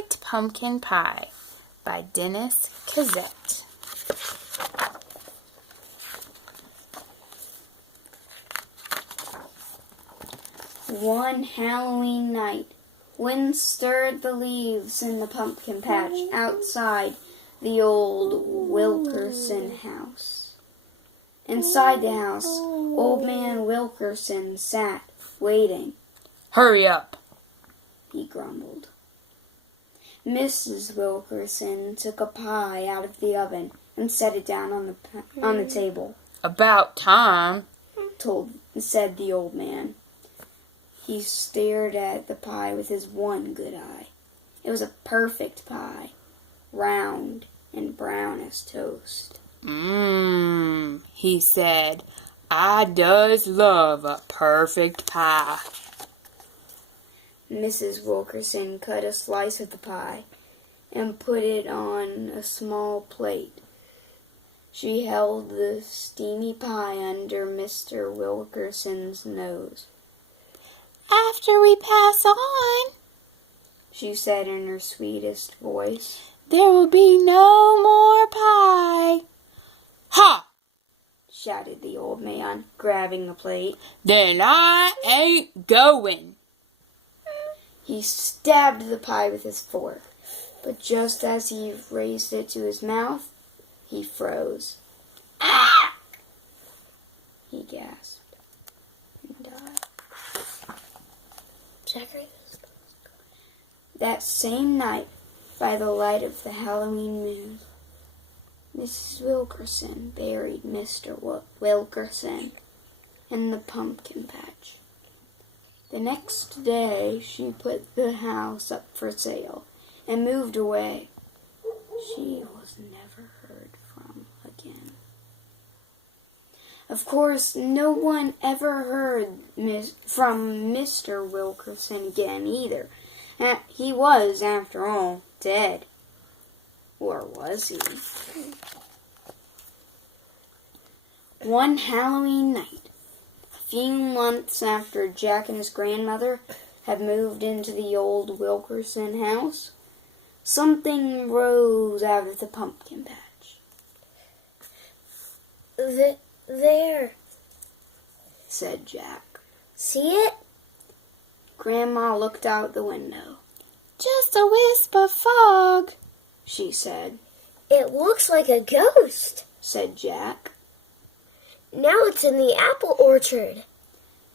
Perfect Pumpkin Pie by Cazet. One Halloween night, wind stirred the leaves in the pumpkin patch outside the old Wilkerson house. Inside the house, Old Man Wilkerson sat, waiting. "Hurry up," he grumbled. Mrs. Wilkerson took a pie out of the oven and set it down on the table. "About time," said the old man. He stared at the pie with his one good eye. It was a perfect pie, round and brown as toast. He said, "I does love a perfect pie." Mrs. Wilkerson cut a slice of the pie and put it on a small plate. She held the steamy pie under Mr. Wilkerson's nose. "After we pass on," she said in her sweetest voice, "there will be no more pie." "Ha!" shouted the old man, grabbing the plate. "Then I ain't going." He stabbed the pie with his fork, but just as he raised it to his mouth, he froze. "Ah!" he gasped and died. That same night, by the light of the Halloween moon, Mrs. Wilkerson buried Mr. Wilkerson in the pumpkin patch. The next day, she put the house up for sale and moved away. She was never heard from again. Of course, no one ever heard from Mr. Wilkerson again either. He was, after all, dead. Or was he? One Halloween night, a few months after Jack and his grandmother had moved into the old Wilkerson house, something rose out of the pumpkin patch. There, said Jack. See it? Grandma looked out the window. "Just a wisp of fog," she said. It looks like a ghost, said Jack. Now it's in the apple orchard.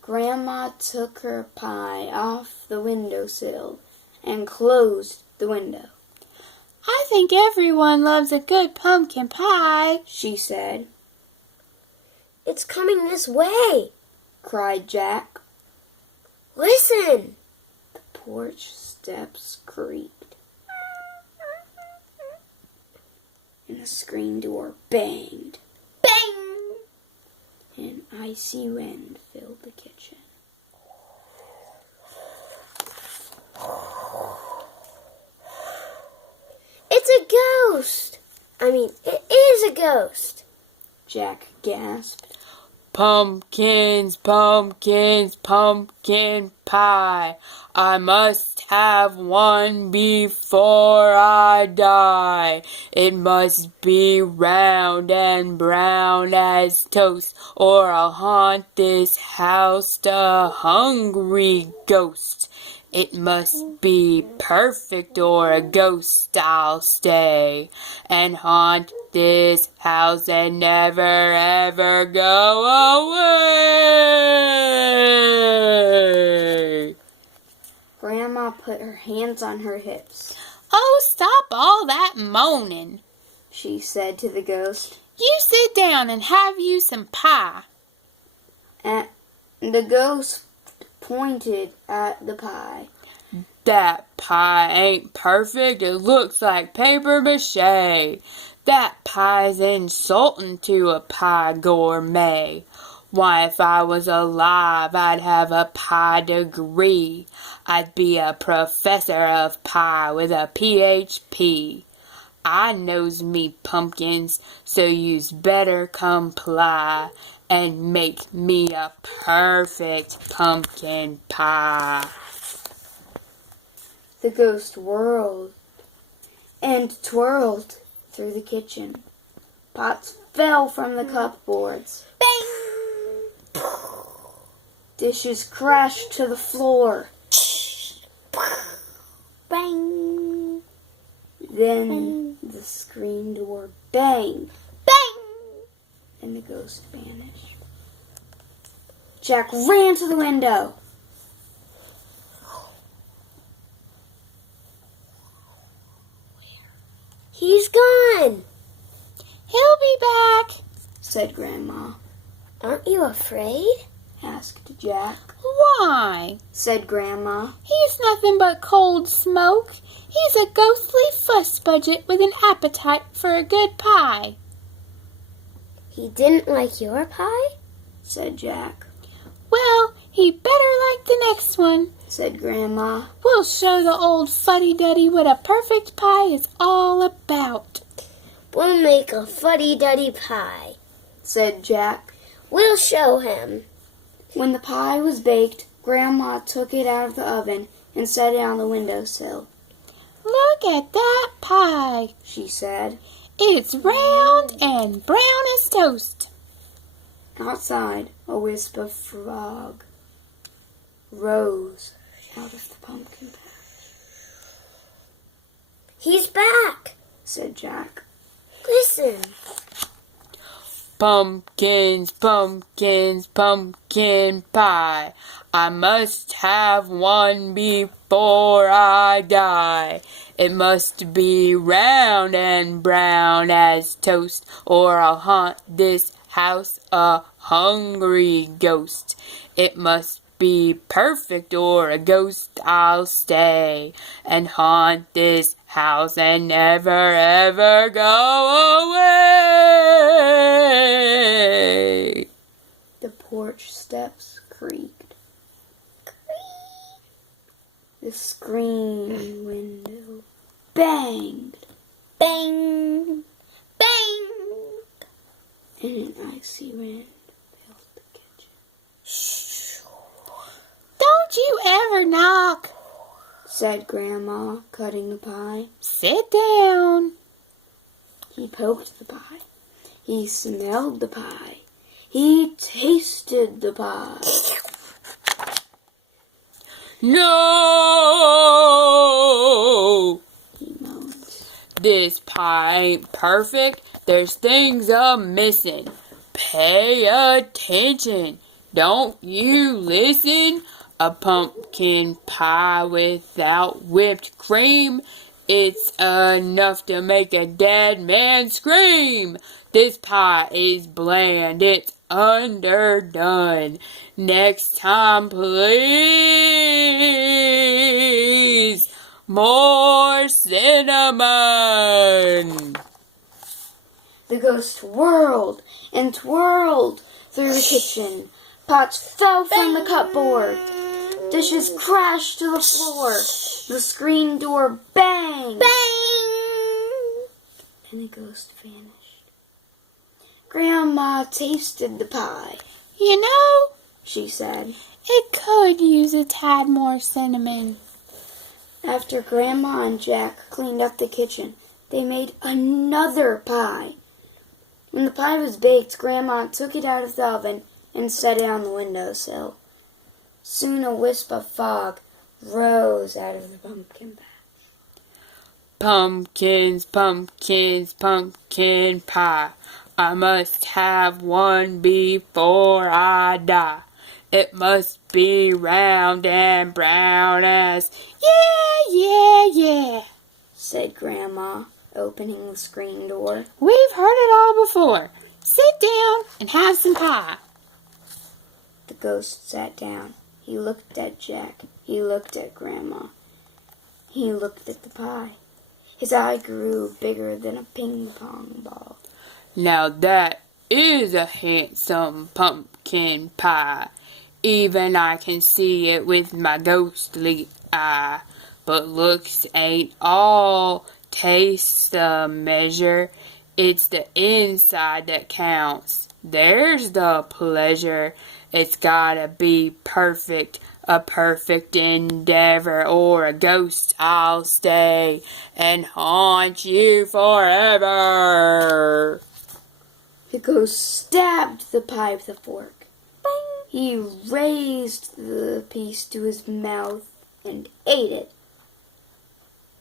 Grandma took her pie off the windowsill and closed the window. "I think everyone loves a good pumpkin pie," she said. It's coming this way, cried Jack. Listen! The porch steps creaked, and the screen door banged. Bang! An icy wind filled the kitchen. It's a ghost! It is a ghost! Jack gasped. "Pumpkins, pumpkins, pumpkin pie. I must have one before I die. It must be round and brown as toast, or I'll haunt this house, the hungry ghost. It must be perfect, or a ghost I'll stay and haunt this house and never ever go away." Grandma put her hands on her hips. "Oh, stop all that moaning," she said to the ghost. "You sit down and have you some pie." And the ghost pointed at the pie. "That pie ain't perfect. It looks like paper mache. That pie's insulting to a pie gourmet. Why, if I was alive, I'd have a pie degree. I'd be a professor of pie with a PhD. I knows me pumpkins, so you's better comply and make me a perfect pumpkin pie." The ghost whirled and twirled through the kitchen. Pots fell from the cupboards. Bang! Dishes crashed to the floor. Bang! Then the screen door banged, Bang! and the ghost vanished. Jack ran to the window. He's gone! He'll be back, Said Grandma. Aren't you afraid? Asked Jack. Why? Said Grandma. He's nothing but cold smoke. He's a ghostly fuss budget with an appetite for a good pie. He didn't like your pie? Said Jack. Well, he better like the next one. Said Grandma. We'll show the old fuddy-duddy what a perfect pie is all about. We'll make a fuddy-duddy pie. Said Jack. We'll show him. When the pie was baked, Grandma took it out of the oven and set it on the windowsill. Look at that pie, She said. It's round and brown as toast. Outside, a wisp of frog rose out of the pumpkin patch. He's back, Said Jack. Listen. Pumpkins, pumpkins, pumpkin pie. I must have one before I die. It must be round and brown as toast, or I'll haunt this house a hungry ghost. It must be perfect, or a ghost I'll stay and haunt this house and never ever go away. The porch steps creaked. The screen window banged, Bang! Bang! and an icy wind filled the kitchen. Don't you ever knock. Said Grandma, cutting the pie. Sit down. He poked the pie. He smelled the pie. He tasted the pie. No! He moaned. This pie ain't perfect. There's things a-missing. Pay attention. Don't you listen? A pumpkin pie without whipped cream. It's enough to make a dead man scream. This pie is bland. It's underdone. Next time, please. More cinnamon. The ghost whirled and twirled through the kitchen. Pots fell from the cupboard. Dishes crashed to the floor. The screen door banged. Bang! And the ghost vanished. Grandma tasted the pie. You know, She said. it could use a tad more cinnamon. After Grandma and Jack cleaned up the kitchen, they made another pie. When the pie was baked, Grandma took it out of the oven and set it on the windowsill. Soon a wisp of fog rose out of the pumpkin patch. Pumpkins, pumpkins, pumpkin pie. I must have one before I die. It must be round and brown as... Yeah, Said Grandma, opening the screen door. We've heard it all before. Sit down and have some pie. The ghost sat down. He looked at Jack. He looked at Grandma. He looked at the pie. His eye grew bigger than a ping pong ball. Now that is a handsome pumpkin pie. Even I can see it with my ghostly eye. But looks ain't all, taste's the measure. It's the inside that counts. There's the pleasure. It's gotta be perfect, A perfect endeavor, or a ghost I'll stay and haunt you forever. The ghost stabbed the pie with a fork. He raised the piece to his mouth and ate it.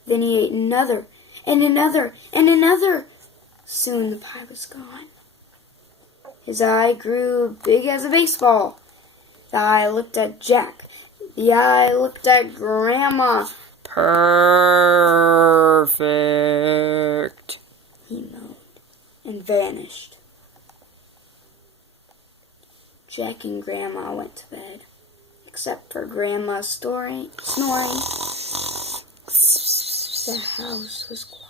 Then he ate another, and another, and another. Soon the pie was gone. His eye grew big as a baseball. The eye looked at Jack. The eye looked at Grandma. Perfect, He moaned and vanished. Jack and Grandma went to bed, except for Grandma snoring. The house was quiet.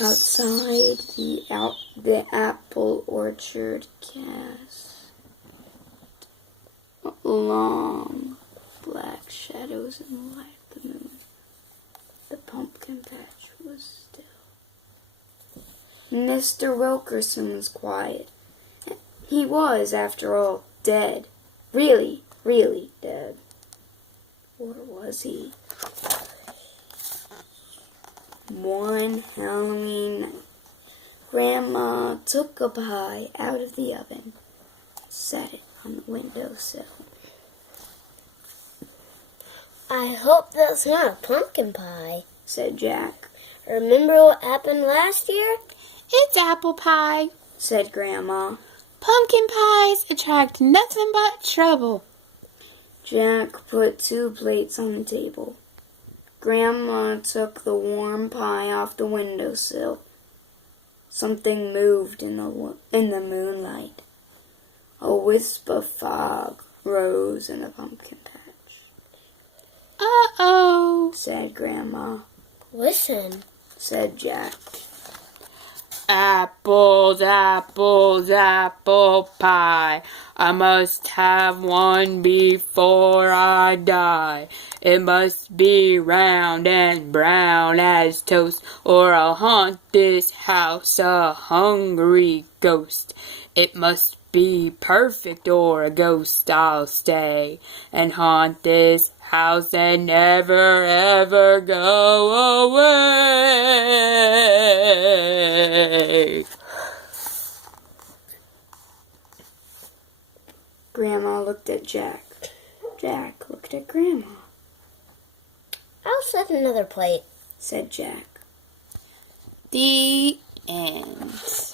Outside the apple orchard cast long black shadows in the light of the moon. The pumpkin patch was still. Mr. Wilkerson was quiet. He was, after all, dead. Really, really dead. Or was he? One Halloween night, Grandma took a pie out of the oven and set it on the windowsill. I hope that's not a pumpkin pie, said Jack. Remember what happened last year? it's apple pie. Said Grandma. Pumpkin pies attract nothing but trouble. Jack put 2 plates on the table. Grandma took the warm pie off the windowsill. Something moved in the moonlight. A wisp of fog rose in the pumpkin patch. Uh-oh, Said Grandma. Listen. Said Jack. apples, apples, apple pie. I must have one before I die. It must be round and brown as toast, or I'll haunt this house, a hungry ghost. It must be perfect, or a ghost I'll stay and haunt this house and never ever go away. Grandma looked at Jack. Jack looked at Grandma. I'll set another plate. Said Jack. The end.